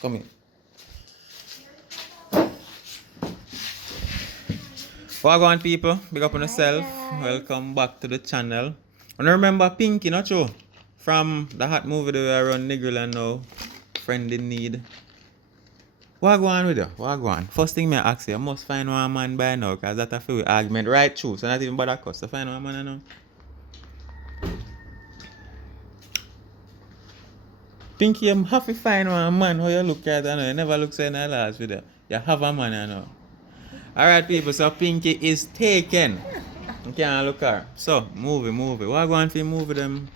Come in. Welcome people, big up on yourself. Welcome back to the channel. And remember Pinky, not you? From the hot movie that we are on Niggerland now. Friend in need. What go on with you? What go on? First thing me ask you, you must find one man by now, cause that's a few argument right true. So not even bother cuss. So find one man now. Pinky, you have to find one man how you look at it. You never look so in the last video. You have a man now. Alright people, so Pinky is taken. You can't look her. So, movie. What go on for movie them?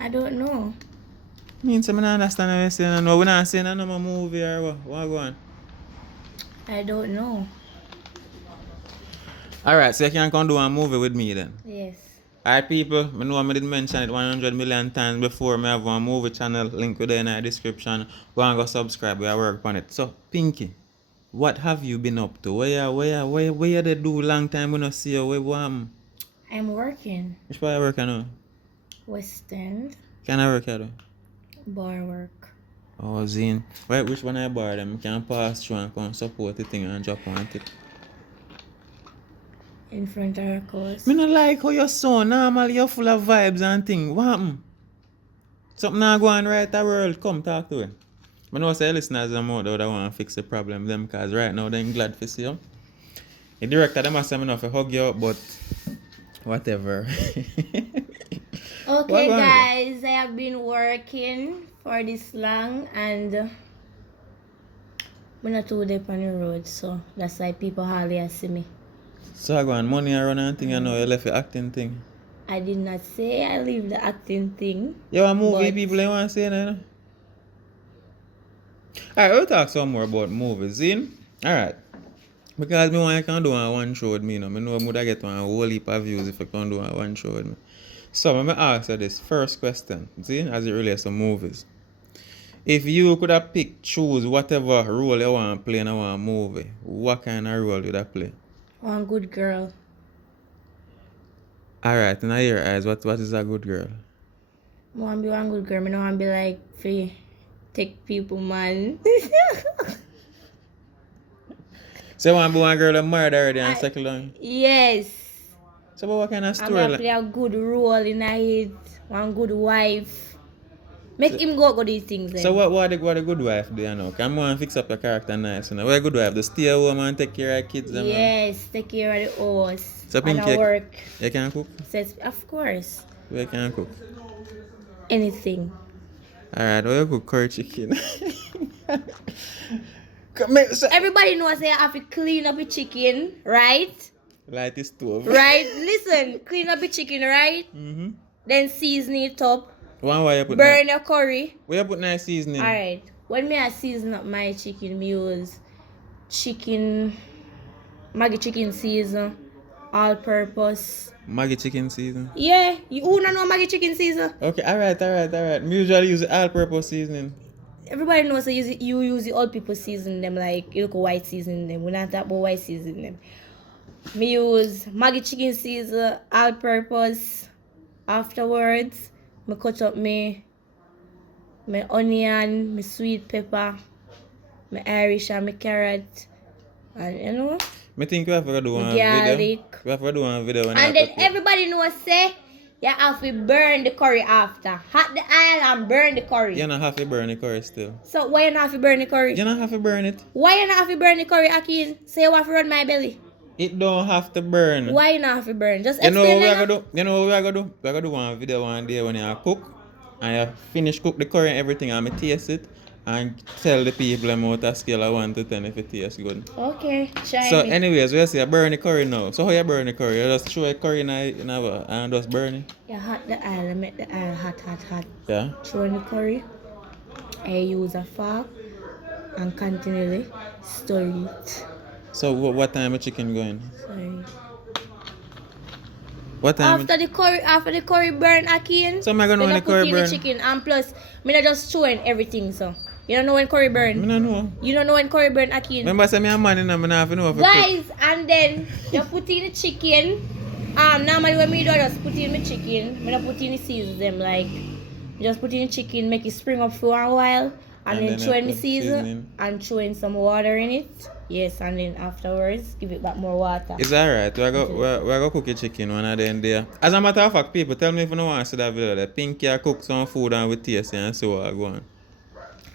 I don't know. Means I don't understand what you're saying. No, we're not saying no more movie or what? What go on? I don't know. Alright, so you can come do a movie with me then. Yes. Alright people, I know I did mention it 100 million times before. I have one movie channel, link with it in the description. Go and go subscribe, we work on it. So, Pinky, what have you been up to? Where you do long time we not see you? What happened? I'm working. Which part you working now? West End. Can I work here? Bar work. Oh, Zine. Wait, which one I borrow them? Can pass through and come support the thing and drop on it. In front of our course. Me not like how you're so normal, you're full of vibes and things. What happened? Something not going right the world. Come talk to me. I know say listeners them out there that want to fix the problem them because right now they're glad to see you. The director them must say me not to hug you up, but whatever. Okay guys, I have been working for this long and I'm not too deep on the road, so that's why people hardly see me. So I go on money around and thing, you know, you left your acting thing. I did not say I leave the acting thing. You want movie people you want to say, you know? Alright, we'll talk some more about movies, see? Alright. Because me want you can do one show with me, you know. I know I would get one whole heap of views if you can do one show with me. So I'm going to ask you this first question, see, as it relates to movies. If you could have picked, choose whatever role you want to play in a movie, what kind of role would you play? One good girl. Alright, in your eyes, what is a good girl? I want to be one good girl. I don't want to be like, free, take people, man. So you want to be one girl that married already and settle down? Yes. So what kind of story? I'm going to play a good role in it. One good wife. Make him go these things then. So what a good wife do you know? Come on, fix up your character nice. You know? What a good wife? To stay home and take care of kids? Yes, take care of the house. So and work. You can cook? Says, of course. You can cook? Anything. Alright, well you cook curry chicken. Everybody knows that I have to clean up the chicken, right? Light the stove. Right? Listen, clean up the chicken, right? Mm-hmm. Then season it up. Why you put burn your curry. Where you put nice seasoning? Alright. When I season up my chicken, I use Maggi chicken season, all purpose. Maggi chicken season? Yeah. You don't know Maggi chicken season? Okay, alright. Me usually use all purpose seasoning. Everybody knows that you use the old people season them, like you look white season them. We're not talking about white season them. Me use Maggi chicken season, all purpose. Afterwards, I cut up my onion, my sweet pepper, my Irish and my carrot, and you know. I think we have to do one video. We have to do one video. And then everybody knows say you have to burn the curry after. Hot the oil and burn the curry. You don't have to burn the curry still. So why you not have to burn the curry? You don't have to burn it. Why you not have to burn the curry, Ackeen? Say you want to run my belly. It don't have to burn. Why you not have to burn? Just explain. You know what we are gonna do? We are gonna do one video one day when you cook and you finish cook the curry and everything and I taste it and tell the people about a scale of 1 to 10 if it tastes good. Okay, try So me. anyways, we say you burn the curry now. So how you burn the curry? You just throw a curry in and just burn it? You hot the oil, make the oil hot. Yeah. Throw in the curry. I use a fork and continually stir it. So what time the chicken going? Sorry. What time? After the curry burn, Ackeen. So am I gonna know when the curry burn? The chicken and plus, me not just throwing everything so. You don't know when curry burn? I don't know. You don't know when curry burn, Ackeen? Remember say me a man and I don't have to know if guys, and then you put in the chicken. Normally when me do I just put in my chicken. I don't put in the season them like Just put in chicken, make it spring up for a while, and then throw in the season and throw in some water in it. Yes, and then afterwards give it back more water. It's alright. We're gonna cook a chicken one of them there. As a matter of fact, people tell me if you don't want to see that video there. Pinky cook some food and we taste it and see what I go on.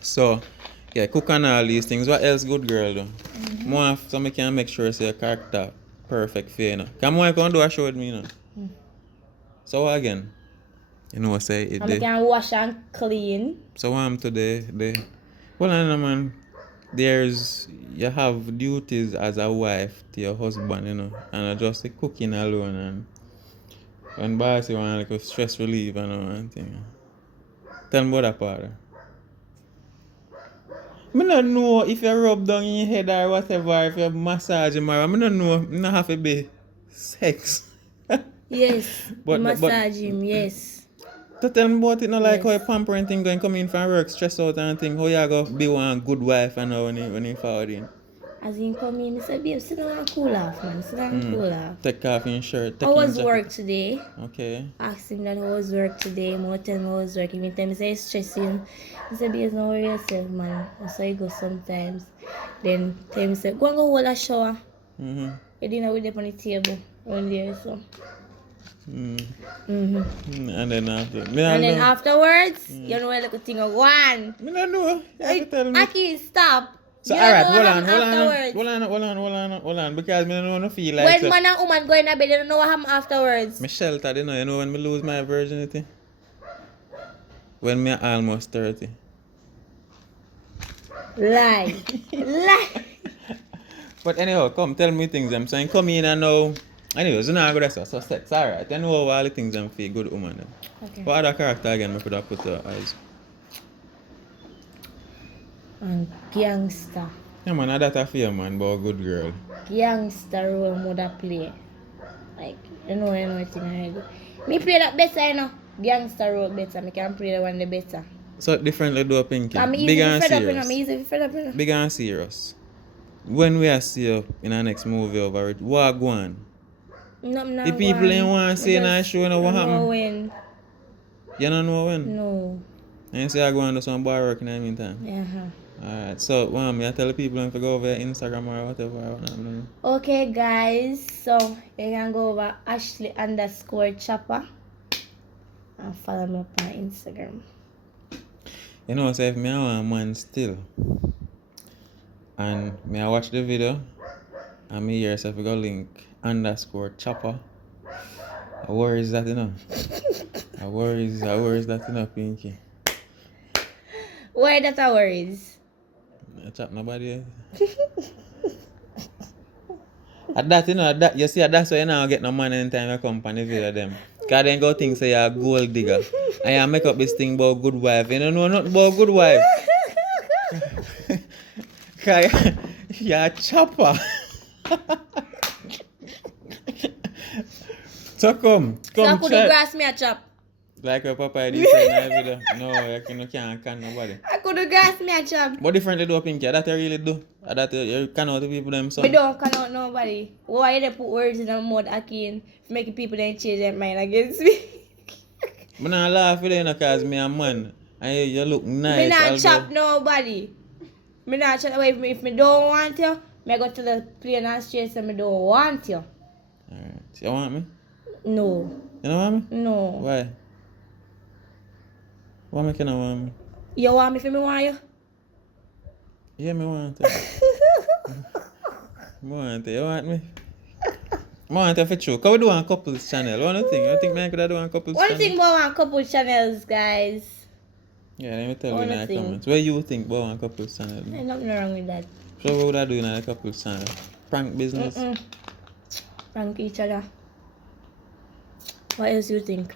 So yeah, cook on all these things. What else good girl do? More so I can make sure say your character perfect for you know. Come on, can do a show with me you know. So what again? You know what say it And we can wash and clean. So I'm today well I know man. You have duties as a wife to your husband, you know, and just the cooking alone and when boss you want like a stress relief and all that thing. Tell me about that part. I don't know if you rub down in your head or whatever, if you massage him or I don't know, I don't have to be sex. Yes, massage him, yes. To tell me about it, not like how a pampering thing going come in from work, stress out and thing, how you go be one good wife and all when he forward in. As he come in, he said, babe, sit down and cool off, man. Sit down and cool off. Take off your shirt. How was work today? Okay. Ask him that how was work today. More tell me how was work. Even time he say he's stressing. He said, babe, don't worry yourself, man. That's how he goes sometimes. Then tell me, say, go and go hold a shower. The dinner with them on the table around there, so. And then afterwards, you know what little thing of one. I don't know. You have to tell me. Ackeen, stop. So alright, hold on, because I don't feel like when man and woman go in a bed, they don't know what happened afterwards. Me sheltered, you know when I lose my virginity? When me almost 30. Lie. But anyhow, come tell me things I'm saying. Come in and now. Anyways, you know I go there, so sex, alright. I know all the things I'm feel good woman then. Okay. What other character again I could have put your eyes? And gangster. Yeah man, that's a fear man, but a good girl. Gangster role mother play. Like, you know everything I do. Me play that better, you know. Gangster role better. Me can play the one the better. So differently do a pinky. Big and serious. Big and serious. When we are see you in our next movie over it, what go on? No, the people ain't want to see in our show, you know what happened? When. You don't know when? No. And you say I go on to some bar work in the meantime? Yeah. Alright, so I tell the people to go over Instagram or whatever. Okay guys, so you can go over Ashley_Chopper and follow me up on Instagram. You know, so if me I want a man still and me I watch the video and me hear if we go link _Chopper. I worries that you know. I worries that you know, Pinky. Why that I worries? I chop nobody. At that you know, that you see that's why you now get no man anytime you come on the video them. Cause then go think say you're a gold digger. And you make up this thing about good wife. You don't know nothing about good wife. Cause you're a chopper. So come So could you grass me a chop? Like your papa did say in the video. No, you can't nobody. I could you grass me a chop. What differently do Pinky? That you really do? That you can out the people them son? Me don't can out nobody. Why they put words in the mouth Ackeen making people then change their mind against me? I'm not laugh with you because me a man. And you look nice. Me not chop nobody. Me not chop away from me. If me don't want you, me go to the plain and straight say me don't want you. Alright. You want me? No. You don't want me? No. Why? Why make you not want me? You want me for me want you? Yeah, me want you. Me want you. You want me? I want you for true. Can we do a couples channel? What do you think? You think me I could do a couples channel? What do you think about couple channels, guys? Yeah, let me tell you in the comments. What do you think about a couples channel? There's nothing wrong with that. So what would I do in a couples channel? Prank business? Prank each other. What else you think?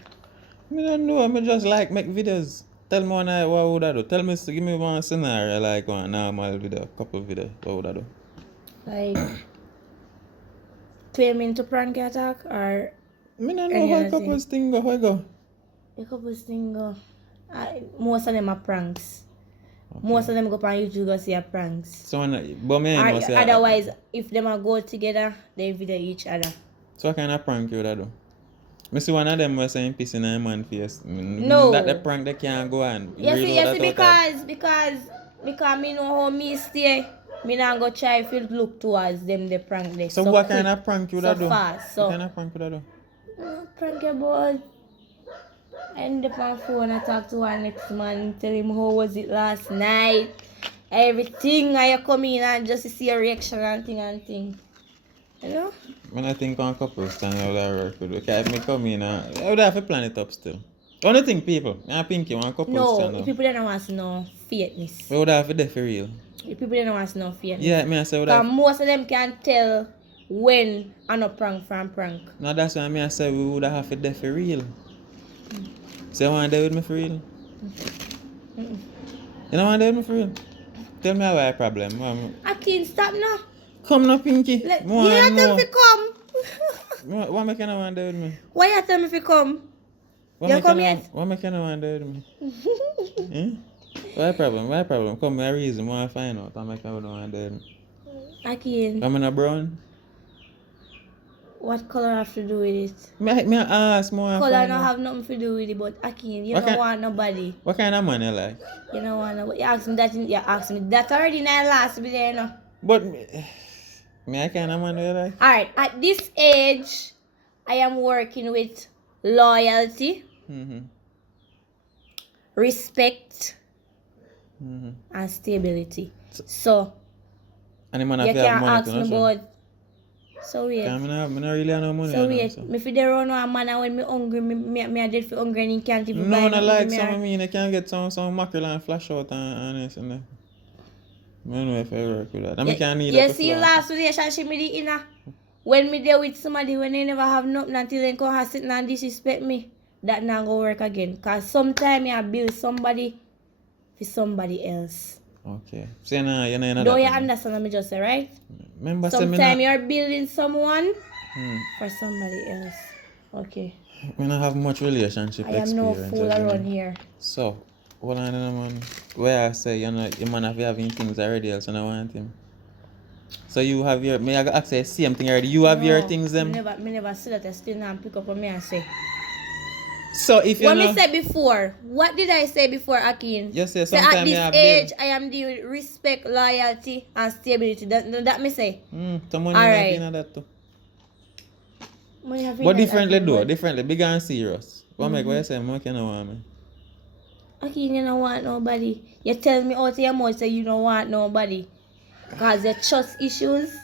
I don't know. I just like make videos. Tell me what would I do? Tell me, give me one scenario like one normal video, couple video. What would I do? Like claiming to prank attack or I don't know how couples thing go. How it go? The couples thing go. Most of them are pranks. Okay. Most of them go on YouTube go see a pranks. So but me I know say otherwise if them are go together, they video each other. So what kind of prank you would I do? I see one of them was saying pissing in a man face. No. That the prank they can't go on. Yes, Real yes, that out of- because me know how me stay. Me not go try if you look towards them the prank they So what quick, kind of prank you so da do? fast. What So kind of prank you da do? prank your boy. I end up on phone and talk to our next man, tell him how was it last night. Everything I come in and just to see a reaction and thing. You know? When I think on couples time I would have work with okay, if me come in I would have to plan it up still. Only thing people, I think you want couples No, channel. the people that don't want to know fakeness. We would have to do for real. The people that don't want to know fakeness. Yeah, me I say would Because have. most of them can tell when I'm a prank from prank. No, that's why me I say we would have to do for real. So you want to do with me for real? Mm-mm. You don't want to do with me for real? Tell me how I problem. Ackeen, stop now. Come now, Pinky. You More not and tell more. me to come. What make you not want to do with me? Why you tell me to come? What You make come you yet? not- What make you not want to do with me? Why problem? Why problem? Come my reason. I find out. I make you not want to do with me. Ackeen, I'm in a brown. what color have to do with it? Me ask more. I Color find don't out. have nothing to do with it, but Ackeen, you What don't kind- want nobody. What kind of man you like? You don't want nobody. You ask me that already not last be there now. But me I kind of man you like? Alright, at this age, I am working with loyalty, Mm-hmm. respect, Mm-hmm. and stability. So And the man you have to have can money ask too, me no, sure? about. So wait. I not really have no money. So you know, wait, so. me fi there run a man and when me hungry, me a dead for hungry and he can't even buy No, not nothing like for me. some of me. They can get some mackerel and flash out and this and that. I don't know if I work with that. I mean, can need You up to see flash. last relationship me the inner. When me there with somebody when they never have nothing until they come and sit and disrespect me, that not gonna work again. Cause sometimes I build somebody for somebody else. Okay. So you know Don't you that. understand what me just say, right? Remember, say me Sometimes not, you're building someone hmm, for somebody else. Okay. me not have much relationship I am no experience. fool as you know. around here. So, what I know, man, where I say, you know, you man have having things already else and I want him. So you have your, may I go ask you the same thing already? You have your No, things, Me them? never see that I still not pick up on me and say. So if you What know, me said before? What did I say before, Ackeen? you say Say at sometimes you this have age, bill. I am dealing with respect, loyalty, and stability. That me say. The money Alright. not in that too. Money have But been differently Ackeen, though, but- differently, big and serious. What make what you say, what can I want me? Ackeen, you don't want nobody. You tell me out of your mouth say you don't want nobody. Because you trust issues.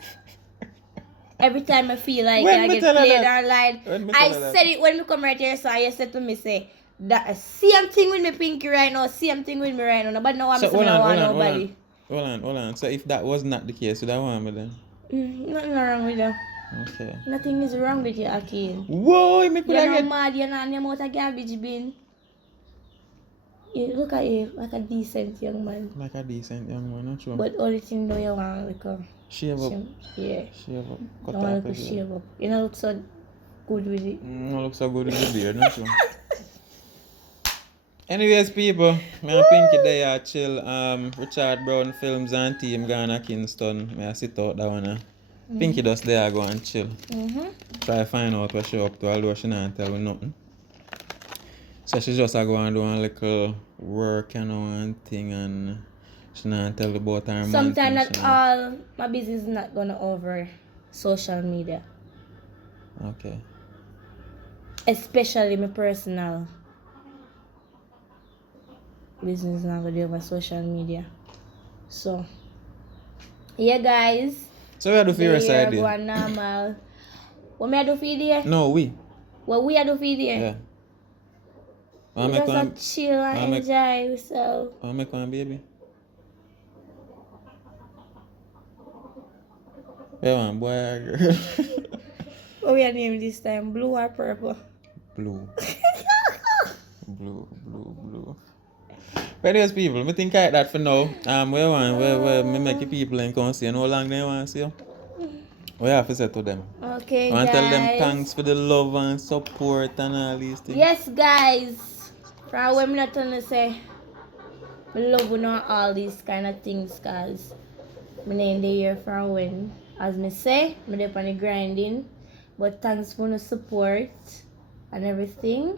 Every time I feel like When I me get tell her played that? or lied. When me I tell her that? said it when we come right here, so you said to me, say, that same thing with me Pinky right now, same thing with me right now. But now I'm So saying I don't want nobody. hold on. So if that was not the case, would I want me then? Nothing wrong with that. Okay. Nothing is wrong with you, Ackeen. Whoa, me could You're I not get mad, you're not in your mouth a garbage bin. You look at you like a decent young man. like a decent young man, not true. But only thing though you want like a Shave up, yeah. shave up, cut You want off like a the beard. shave up. You don't look so good with it. No look so good with the beard, not true. Anyways, people, me and Pinky there chill. Richard Brown Films and team gonna Kingston. Me I sit out that one. Pinky just there go and chill. Try find out what she up to, although she not tell me nothing. So she just a go and do a little work and one thing and she not tell about her man. Sometimes thing, not she all my business is not gonna over social media. Okay. Especially my personal business is not gonna be over social media. So yeah guys. So what do for your They side go there? on normal. What me I do for you there? No, we. What we I do for you there? Yeah. We Wanna make just one, a chill and wanna make- enjoy yourself. wanna make one baby? Yeah, man, boy or girl? What we are name this time? Blue or purple? Blue. Blue. But anyways, people, me think like that for now. Where me make the people and come see how long they want to see you. We have to say to them. Okay, I want to guys. tell them thanks for the love and support and all these things. Yes, guys. From when me not trying to say, I love you know all these kind of things, cause me name the year from when, as me say, me dey on the grinding. But thanks for the support. and everything.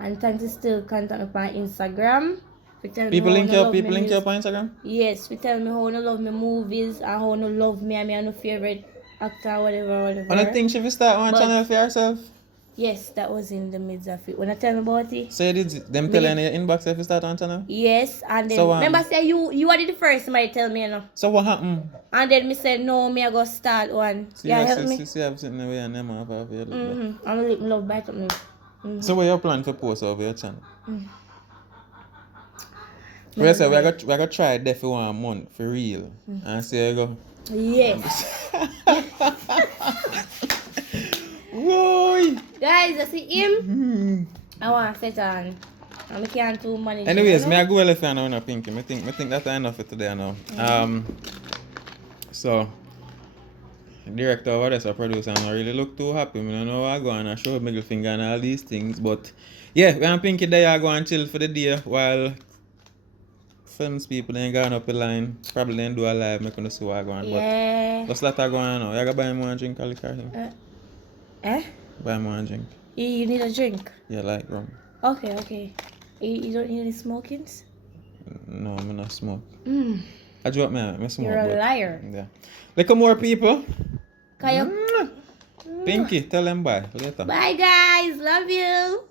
And thanks to still contact me on Instagram. We tell me People how link no you up, love people me link you up music. on Instagram? Yes, we tell me how no love me movies and how no love me and me and no favorite actor, whatever. I don't think she will start one But- channel for herself. Yes, that was in the midst of it. When I tell me about it. So you did them tell you in your inbox if you start one channel? Yes, and then So, remember say you are the first somebody tell me, you know. So what happened? And then me said no, me I go start one. See, Yeah, help me. See, I'm sitting away and them off of your look there. I'm gonna lick my love bite up me. So what you plan for post over your channel? Me We say we like- are gonna try it there for 1 month for real. And see how you go. Yes. Whoa! Guys, you see him? I want to set on. And I can't do manage. Anyways, me I go well if you know no pinky. Me think that's enough for today now. So director over there, so producer, I'm not really look too happy. I don't know what I go and I show middle finger and all these things. But yeah, we and Pinky there I go and chill for the day while films people then going up the line. Probably then do a live, make us see what I go on. Yeah. But what's that I go on now? You gotta buy more drink or liquor here? Buy more drink. You need a drink? Yeah, like rum. Okay. You don't need any smokings? No, I'm not smoke. I drop me smoke. You're a but liar. yeah. Little more people. Can you... Pinky, tell them bye. Later. Bye guys, love you.